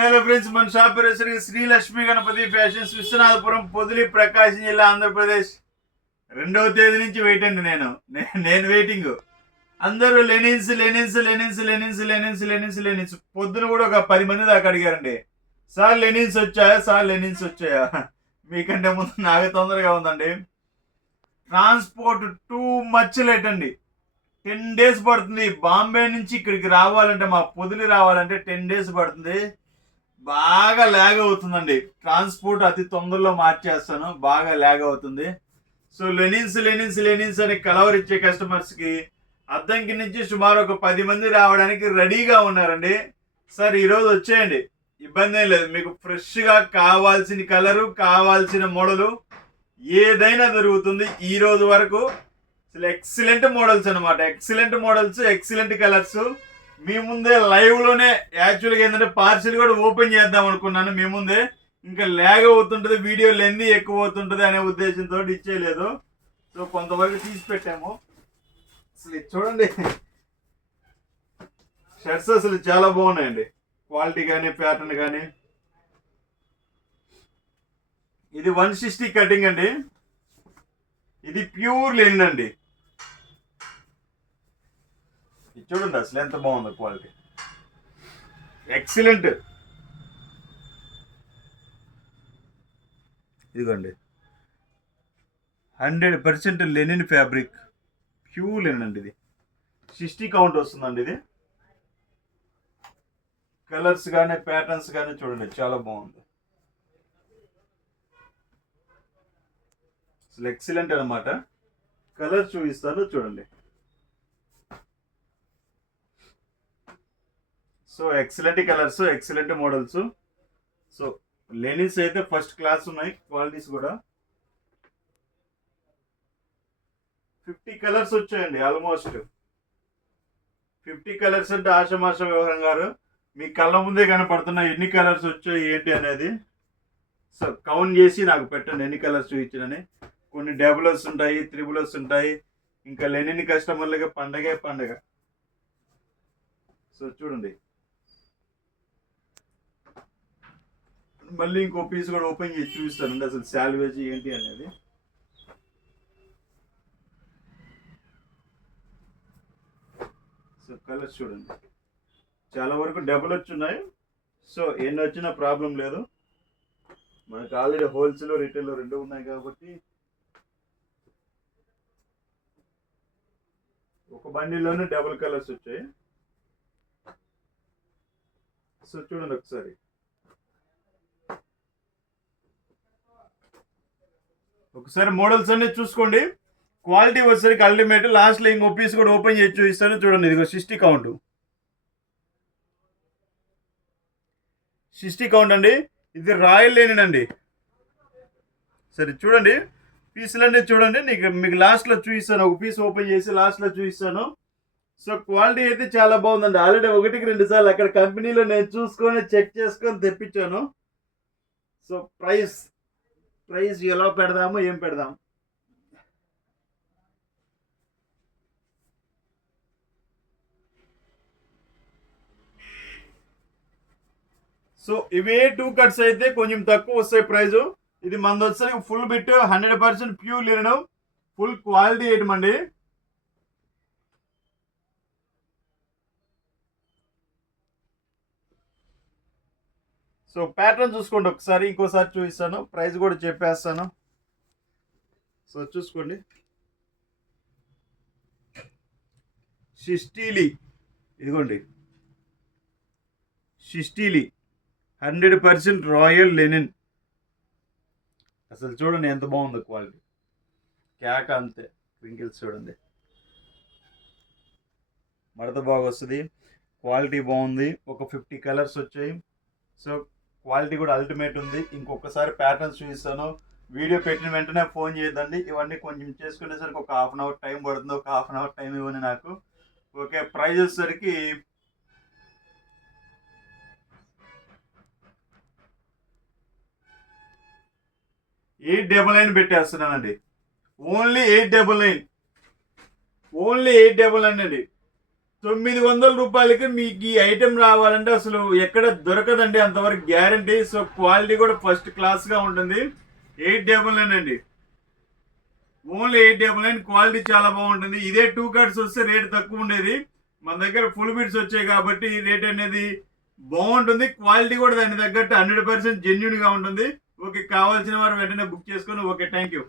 Hello friends, మన shop పేరు Shri Lakshmi Ganapati fashions, Viswanathapuram, Podili, ప్రకాశం జిల్లా, ఆంధ్రప్రదేశ్. 2వ తేదీ నుంచి వెయిట్ అండి. నేను వెయిటింగ్. అందరూ linens linens linens linens linens linens linens. పొద్దున కూడా ఒక 10 మంది దాకా అడిగారండి, సార్ లెనిన్స్ వచ్చాయా, సార్ లెనిన్స్ వచ్చాయా. మీకంటే ముందు నాకు తొందరగా ఉందండి. ట్రాన్స్పోర్ట్ టూ మచ్ లేట్ అండి. 10 days పడుతుంది. బాంబే నుంచి ఇక్కడికి రావాలంటే, మా పొదిలి రావాలంటే 10 days పడుతుంది. బాగా ల్యాగ్ అవుతుందండి. ట్రాన్స్పోర్ట్ అతి తొందరలో మార్చేస్తాను, బాగా ల్యాగ్ అవుతుంది. సో లెనిన్స్ లెనిన్స్ లెనిన్స్ అని కలవరిచ్చే కస్టమర్స్కి అద్దంకి నుంచి సుమారు ఒక 10 మంది రావడానికి రెడీగా ఉన్నారండి. సార్ ఈరోజు వచ్చేయండి, ఇబ్బంది ఏం లేదు. మీకు ఫ్రెష్గా కావాల్సిన కలరు, కావాల్సిన మోడలు ఏదైనా దొరుకుతుంది. ఈ రోజు వరకు అసలు ఎక్సలెంట్ మోడల్స్ అనమాట. ఎక్సలెంట్ మోడల్స్, ఎక్సలెంట్ కలర్స్ మీ ముందే లైవ్ లోనే. యాక్చువల్గా ఏంటంటే పార్సిల్ కూడా ఓపెన్ చేద్దాం అనుకున్నాను మీ ముందే. ఇంకా ల్యాగ్ అవుతుంటుంది, వీడియో లెంత్ ఎక్కువ అవుతుంటుంది అనే ఉద్దేశంతో ఇచ్చేయలేదు. సో కొంతవరకు తీసి పెట్టాము. అసలు ఇది చూడండి, షర్ట్స్ అసలు చాలా బాగున్నాయండి. క్వాలిటీ కానీ, ప్యాటర్న్ కానీ. ఇది 160 కటింగ్ అండి. ఇది ప్యూర్ లెనిన్ అండి. చూడండి అసలు ఎంత బాగుందో క్వాలిటీ, ఎక్సలెంట్. ఇదిగోండి, 100% లెనిన్ ఫ్యాబ్రిక్, ప్యూర్ లెనిన్ అండి. ఇది 60 కౌంట్ వస్తుందండి. ఇది కలర్స్ కానీ, ప్యాటర్న్స్ కానీ చూడండి చాలా బాగుంది. అసలు ఎక్సలెంట్ అనమాట. కలర్స్ చూపిస్తాను చూడండి. So excellent colours, excellent models. So linens అయితే ఫస్ట్ క్లాస్ ఉన్నాయి, క్వాలిటీస్ కూడా. 50 కలర్స్ వచ్చాయండి. ఆల్మోస్ట్ 50 కలర్స్ అంటే ఆషమాష వ్యవహారం గారు, మీ కళ్ళ ముందే కనపడుతున్నాయి ఎన్ని కలర్స్ వచ్చాయి ఏంటి అనేది. సో కౌంట్ చేసి నాకు పెట్టండి ఎన్ని కలర్స్ చూపించని. కొన్ని డబుల్స్ ఉంటాయి, త్రిబుల్స్ ఉంటాయి. ఇంకా లెనిన్ కస్టమర్లకి పండగే పండగ. సో చూడండి, మళ్ళీ ఇంకో పీస్ కూడా ఓపెన్ చేసి చూపిస్తానండి అసలు శాల్వేజ్ ఏంటి అనేది. సో కలర్స్ చూడండి, చాలా వరకు డబుల్ వచ్చున్నాయి. సో ఎన్ని వచ్చినా ప్రాబ్లం లేదు, మనకు ఆల్రెడీ హోల్సేల్, రిటైల్ రెండు ఉన్నాయి కాబట్టి. ఒక బండిలోనే డబుల్ కలర్స్ వచ్చాయి. సో చూడండి ఒకసారి, మోడల్స్ అన్ని చూసుకోండి. క్వాలిటీ వచ్చేసరికి అల్టిమేట్. లాస్ట్లో ఇంకో పీస్ కూడా ఓపెన్ చేసి చూపిస్తాను చూడండి. ఇదిగో 60 కౌంట్, 60 కౌంట్ అండి. ఇది రాయల్ లెనిన్ అండి. సరే చూడండి, పీసులన్నీ చూడండి. మీకు లాస్ట్లో చూపిస్తాను, ఒక పీస్ ఓపెన్ చేసి లాస్ట్లో చూపిస్తాను. సో క్వాలిటీ అయితే చాలా బాగుందండి. ఆల్రెడీ 1-2 సార్లు అక్కడ కంపెనీలో నేను చూసుకొని చెక్ చేసుకొని తెప్పించాను. సో ప్రైస్ ఎలా పెడదాము, ఏం పెడదాం. సో ఇవే 2 కట్స్ అయితే కొంచెం తక్కువ వస్తాయి ప్రైజు. ఇది మనది వచ్చేసరికి full bit, 100% pure linen, full quality item అండి. సో ప్యాటర్న్ చూసుకోండి ఒకసారి, ఇంకోసారి చూపిస్తాను, ప్రైస్ కూడా చెప్పేస్తాను. సో చూసుకోండి, షిస్టీలి, ఇదిగోండి షిస్టీలి 100% రాయల్ లెనిన్. అసలు చూడండి ఎంత బాగుందో క్వాలిటీ, క్యాక్ అంతే. క్రింకిల్స్ చూడండి, మడత బాగా వస్తుంది, క్వాలిటీ బాగుంది. ఒక 50 కలర్స్ వచ్చాయి. సో క్వాలిటీ కూడా అల్టిమేట్ ఉంది. ఇంకొకసారి ప్యాటర్న్స్ చూపిస్తాను. వీడియో పెట్టిన వెంటనే ఫోన్ చేయొద్దండి. ఇవన్నీ కొంచెం చేసుకునేసరికి ఒక 1/2 hour టైం పడుతుంది. ఒక 1/2 hour టైం ఇవ్వండి నాకు. ఓకే, ప్రైస్ వచ్చేసరికి $899 పెట్టేస్తున్నానండి. ఓన్లీ 899, ఓన్లీ 899 అండి. రూపాయలకి మీకు ఈ ఐటెం రావాలంటే అసలు ఎక్కడ దొరకదండి, అంతవరకు గ్యారంటీ. సో క్వాలిటీ కూడా ఫస్ట్ క్లాస్ గా ఉంటుంది. 899 అండి, ఓన్లీ 899. క్వాలిటీ చాలా బాగుంటుంది. ఇదే 2 కార్డ్స్ వస్తే రేట్ తక్కువ ఉండేది. మన దగ్గర ఫుల్ బిట్స్ వచ్చాయి కాబట్టి రేట్ అనేది బాగుంటుంది. క్వాలిటీ కూడా దాని తగ్గట్టు 100% జెన్యున్ గా ఉంటుంది. ఓకే, కావాల్సిన వారు వెంటనే బుక్ చేసుకొని. Okay, thank you.